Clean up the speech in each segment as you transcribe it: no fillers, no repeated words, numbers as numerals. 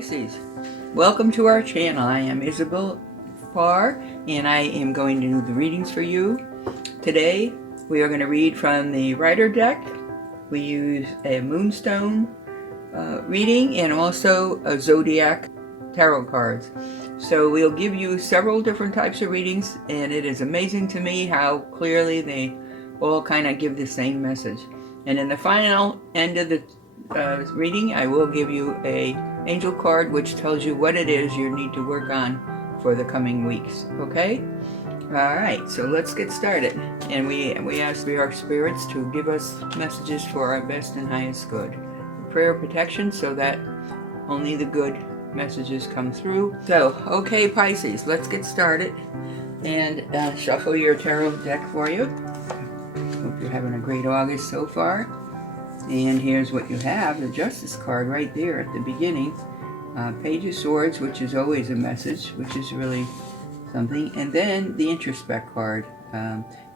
Pisces, welcome to our channel. I am Isabella Farr, and I am going to do the readings for you. Today we are going to read from the Rider deck. We use a moonstone reading and also a zodiac tarot cards. So we'll give you several different types of readings, and it is amazing to me how clearly they all kind of give the same message. And in the final end of the reading, I will give you a angel card which tells you what it is you need to work on for the coming weeks. Okay? Alright, so let's get started. And we ask our spirits to give us messages for our best and highest good. Prayer protection so that only the good messages come through. So, okay Pisces, let's get started and shuffle your tarot deck for you. Hope you're having a great August so far. And here's what you have, the Justice card right there at the beginning. Page of Swords, which is always a message, which is really something. And then the Introspect card.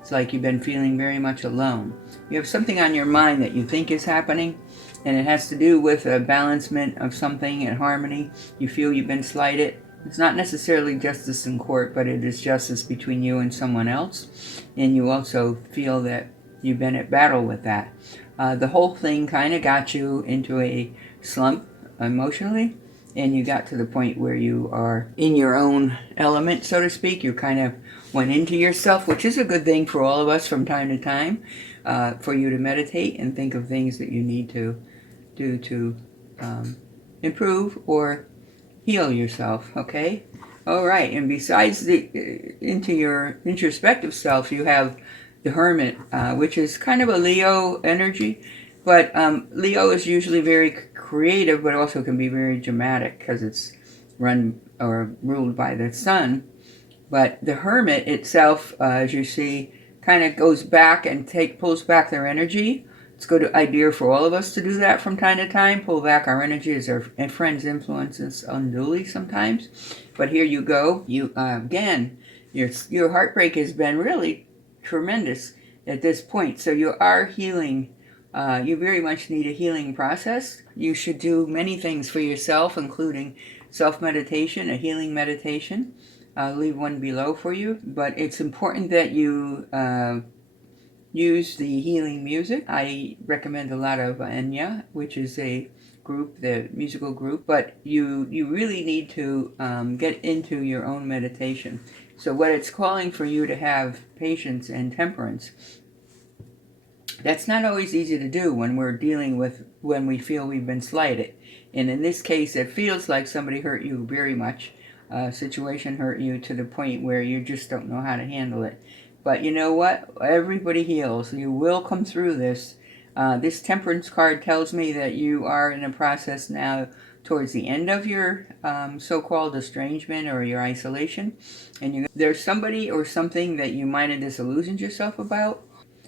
It's like you've been feeling very much alone. You have something on your mind that you think is happening, and it has to do with a balancement of something and harmony. You feel you've been slighted. It's not necessarily justice in court, but it is justice between you and someone else. And you also feel that you've been at battle with that. The whole thing kind of got you into a slump emotionally, and you got to the point where you are in your own element, so to speak. You kind of went into yourself, which is a good thing for all of us from time to time, for you to meditate and think of things that you need to do to improve or heal yourself, okay? All right, and besides into your introspective self, you have the Hermit, which is kind of a Leo energy, but Leo is usually very creative, but also can be very dramatic because it's run or ruled by the sun. But the Hermit itself, as you see, kind of goes back and pulls back their energy. It's a good idea for all of us to do that from time to time, pull back our energy as our friends influence us unduly sometimes. But here you go. You again, your heartbreak has been really tremendous at this point, so you are healing. You very much need a healing process. You should do many things for yourself, including self-meditation, a healing meditation. I'll leave one below for you, but it's important that you use the healing music. I recommend a lot of Enya, which is a group, the musical group, but you really need to get into your own meditation. So what it's calling for you to have patience and temperance. That's not always easy to do when we're dealing with when we feel we've been slighted. And in this case, it feels like somebody hurt you very much. A situation hurt you to the point where you just don't know how to handle it. But you know what? Everybody heals. You will come through this. This Temperance card tells me that you are in a process now towards the end of your so-called estrangement or your isolation. And there's somebody or something that you might have disillusioned yourself about.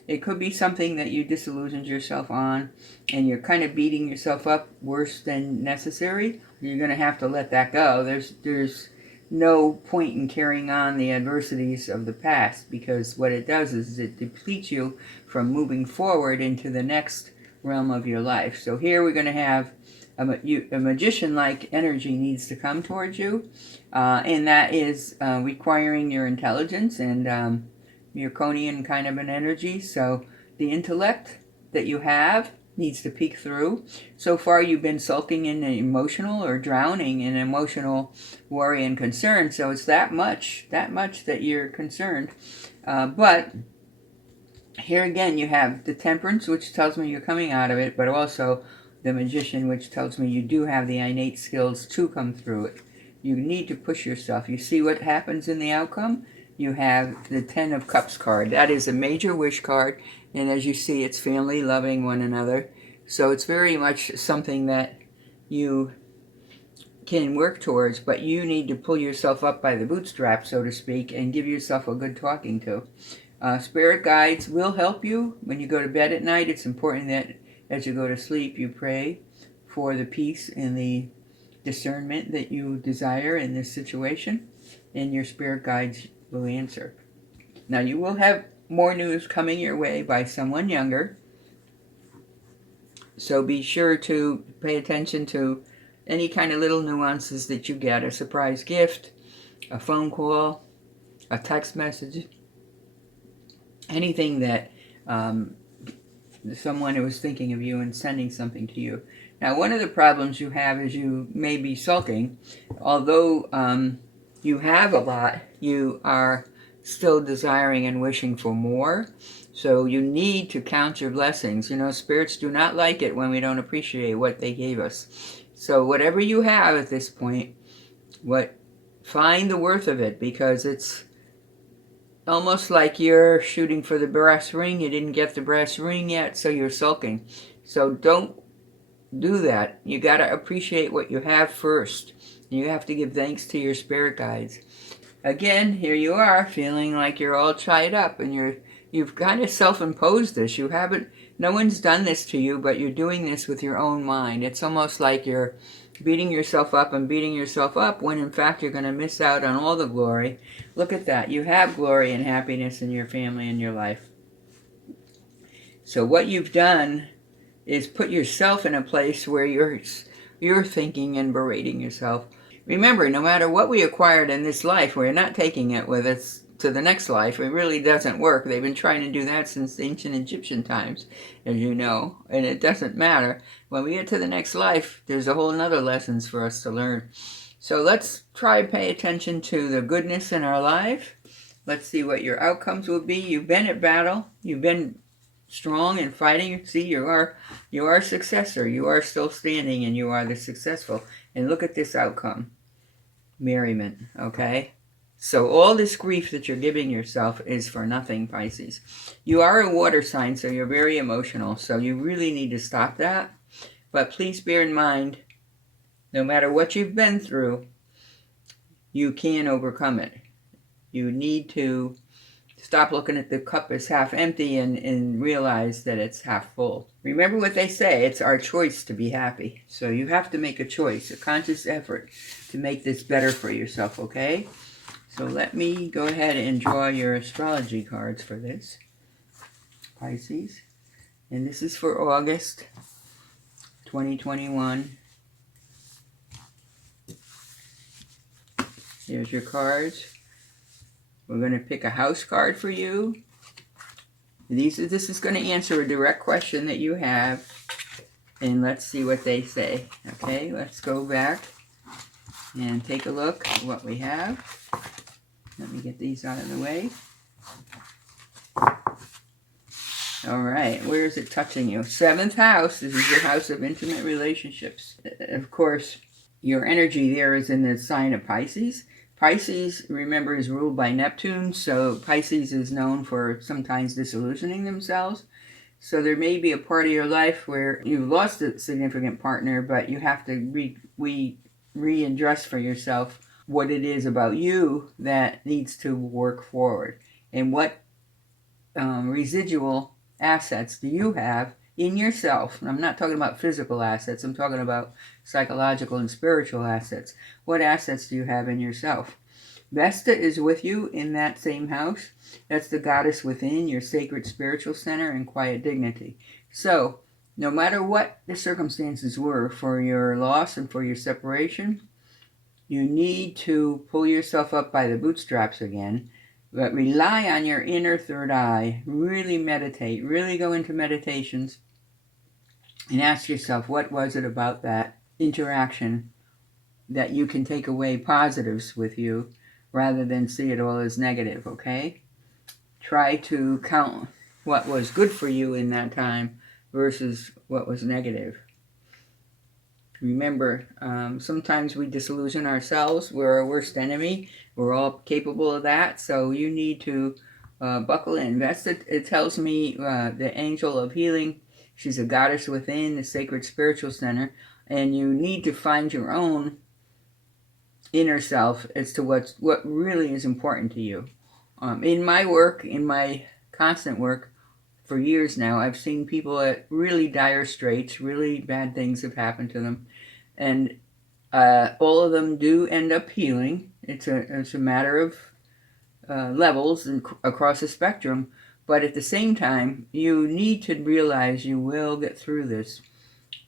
It could be something that you disillusioned yourself on, and you're kind of beating yourself up worse than necessary. You're going to have to let that go. There's no point in carrying on the adversities of the past, because what it does is it depletes you from moving forward into the next realm of your life. So here we're going to have a magician-like energy needs to come towards you, and that is requiring your intelligence and Urconian kind of an energy. So the intellect that you have needs to peek through. So far you've been sulking in emotional or drowning in emotional worry and concern. So it's that much that you're concerned. But here again you have the Temperance, which tells me you're coming out of it, but also the Magician, which tells me you do have the innate skills to come through it. You need to push yourself. You see what happens in the outcome? You have the Ten of Cups card. That is a major wish card, and as you see, it's family loving one another. So it's very much something that you can work towards, but you need to pull yourself up by the bootstraps, so to speak, and give yourself a good talking to. Spirit guides will help you when you go to bed at night. It's important that as you go to sleep, you pray for the peace and the discernment that you desire in this situation, and your spirit guides will answer. Now you will have more news coming your way by someone younger, so be sure to pay attention to any kind of little nuances that you get, a surprise gift, a phone call, a text message, anything that someone who was thinking of you and sending something to you. Now, one of the problems you have is you may be sulking. Although you have a lot, you are still desiring and wishing for more. So you need to count your blessings. You know, spirits do not like it when we don't appreciate what they gave us. So whatever you have at this point, find the worth of it, because it's almost like you're shooting for the brass ring. You didn't get the brass ring yet, so you're sulking. So don't do that. You got to appreciate what you have first. You have to give thanks to your spirit guides. Again, here you are feeling like you're all tied up, and you've kind of self-imposed this. You haven't, no one's done this to you, but you're doing this with your own mind. It's almost like you're beating yourself up and beating yourself up, when in fact you're going to miss out on all the glory. Look at that. You have glory and happiness in your family and your life. So what you've done is put yourself in a place where you're thinking and berating yourself. Remember, no matter what we acquired in this life, we're not taking it with us to the next life. It really doesn't work. They've been trying to do that since ancient Egyptian times, as you know, and it doesn't matter. When we get to the next life, there's a whole nother lessons for us to learn. So let's try to pay attention to the goodness in our life. Let's see what your outcomes will be. You've been at battle. You've been strong and fighting. See, you are a successor. You are still standing, and you are the successful. And look at this outcome. Merriment, okay? So all this grief that you're giving yourself is for nothing, Pisces. You are a water sign, so you're very emotional. So you really need to stop that. But please bear in mind, no matter what you've been through, you can overcome it. You need to stop looking at the cup as half empty and realize that it's half full. Remember what they say, it's our choice to be happy. So you have to make a choice, a conscious effort to make this better for yourself, okay? So let me go ahead and draw your astrology cards for this, Pisces. And this is for August 2021. Here's your cards. We're going to pick a house card for you. This is going to answer a direct question that you have. And let's see what they say. Okay, let's go back and take a look at what we have. Let me get these out of the way. All right, where is it touching you? 7th house. This is your house of intimate relationships. Of course, your energy there is in the sign of Pisces. Pisces, remember, is ruled by Neptune, so Pisces is known for sometimes disillusioning themselves. So there may be a part of your life where you've lost a significant partner, but you have to readdress for yourself what it is about you that needs to work forward. And what residual assets do you have in yourself? And I'm not talking about physical assets, I'm talking about psychological and spiritual assets. What assets do you have in yourself? Vesta is with you in that same house. That's the goddess within, your sacred spiritual center and quiet dignity. So, no matter what the circumstances were for your loss and for your separation, you need to pull yourself up by the bootstraps again, but rely on your inner third eye. Really meditate, really go into meditations and ask yourself, what was it about that interaction that you can take away positives with you rather than see it all as negative, okay? Try to count what was good for you in that time versus what was negative. Remember, sometimes we disillusion ourselves. We're our worst enemy. We're all capable of that. So you need to buckle in. It tells me the angel of healing. She's a goddess within the sacred spiritual center. And you need to find your own inner self as to what really is important to you. In my work, in my constant work, for years now, I've seen people at really dire straits, really bad things have happened to them, and all of them do end up healing. It's a matter of levels and across the spectrum, but at the same time, you need to realize you will get through this.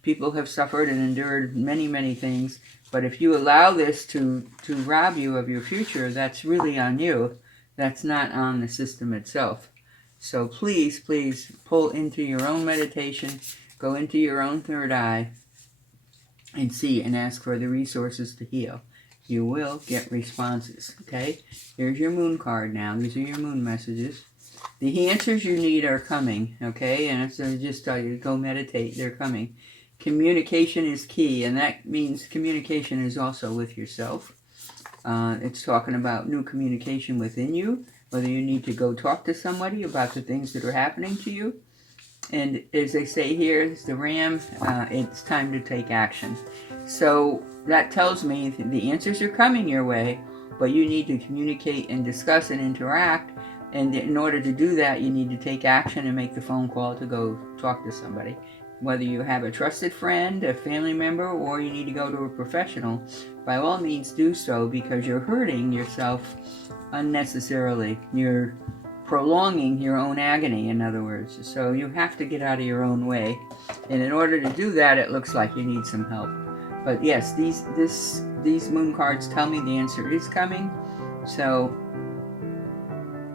People have suffered and endured many, many things. But if you allow this to rob you of your future, that's really on you. That's not on the system itself. So please, please pull into your own meditation, go into your own third eye, and see and ask for the resources to heal. You will get responses, okay? Here's your moon card now. These are your moon messages. The answers you need are coming, okay? And so just tell you, go meditate. They're coming. Communication is key, and that means communication is also with yourself. It's talking about new communication within you, whether you need to go talk to somebody about the things that are happening to you. And as they say here, it's the ram, it's time to take action. So that tells me the answers are coming your way, but you need to communicate and discuss and interact. And in order to do that, you need to take action and make the phone call to go talk to somebody. Whether you have a trusted friend, a family member, or you need to go to a professional, by all means do so, because you're hurting yourself unnecessarily. You're prolonging your own agony, in other words. So you have to get out of your own way. And in order to do that, it looks like you need some help. But yes, these moon cards tell me the answer is coming. So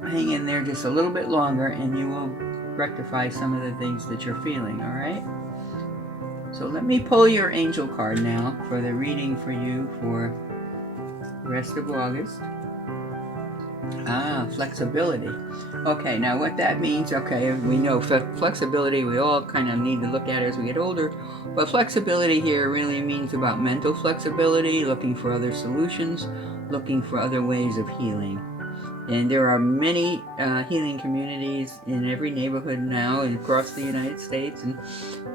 hang in there just a little bit longer and you will rectify some of the things that you're feeling, all right? So let me pull your angel card now for the reading for you for the rest of August. Flexibility. Okay, now what that means, okay, we know flexibility, we all kind of need to look at it as we get older, but flexibility here really means about mental flexibility, looking for other solutions, looking for other ways of healing. And there are many healing communities in every neighborhood now and across the United States and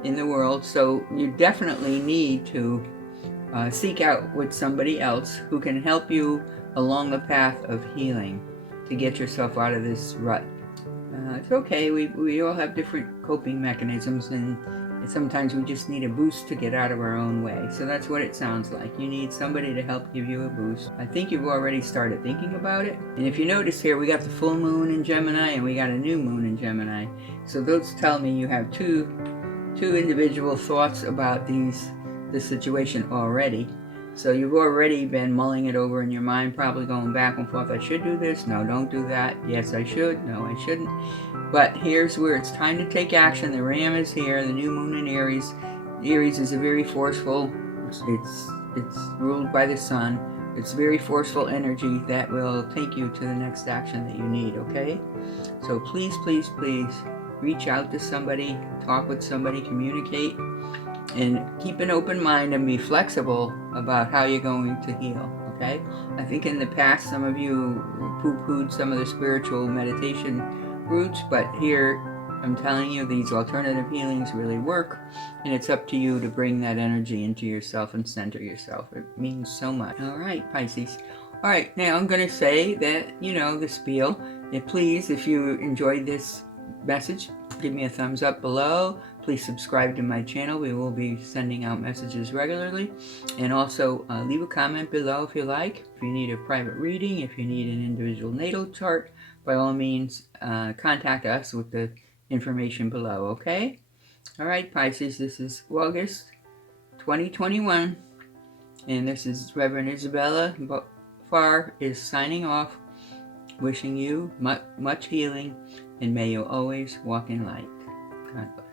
in the world. So you definitely need to seek out with somebody else who can help you along the path of healing to get yourself out of this rut. It's okay. We all have different coping mechanisms, and sometimes we just need a boost to get out of our own way. So that's what it sounds like. You need somebody to help give you a boost. I think you've already started thinking about it. And if you notice here, we got the full moon in Gemini and we got a new moon in Gemini. So those tell me you have two individual thoughts about the situation already. So you've already been mulling it over in your mind, probably going back and forth. I should do this. No, don't do that. Yes, I should. No, I shouldn't. But here's where it's time to take action. The ram is here. The new moon in Aries. Aries is a very forceful. It's ruled by the sun. It's very forceful energy that will take you to the next action that you need. Okay. So please, please, please reach out to somebody, talk with somebody, communicate. And keep an open mind and be flexible about how you're going to heal, okay? I think in the past some of you poo-pooed some of the spiritual meditation routes, but here I'm telling you these alternative healings really work, and it's up to you to bring that energy into yourself and center yourself. It means so much. All right, Pisces. All right, now I'm going to say that, the spiel. Please, if you enjoyed this message, give me a thumbs up below. Please subscribe to my channel. We will be sending out messages regularly. And also leave a comment below if you like. If you need a private reading, if you need an individual natal chart, by all means, contact us with the information below, okay? All right, Pisces, this is August 2021. And this is Reverend Isabella Farr is signing off, wishing you much healing, and may you always walk in light. God bless.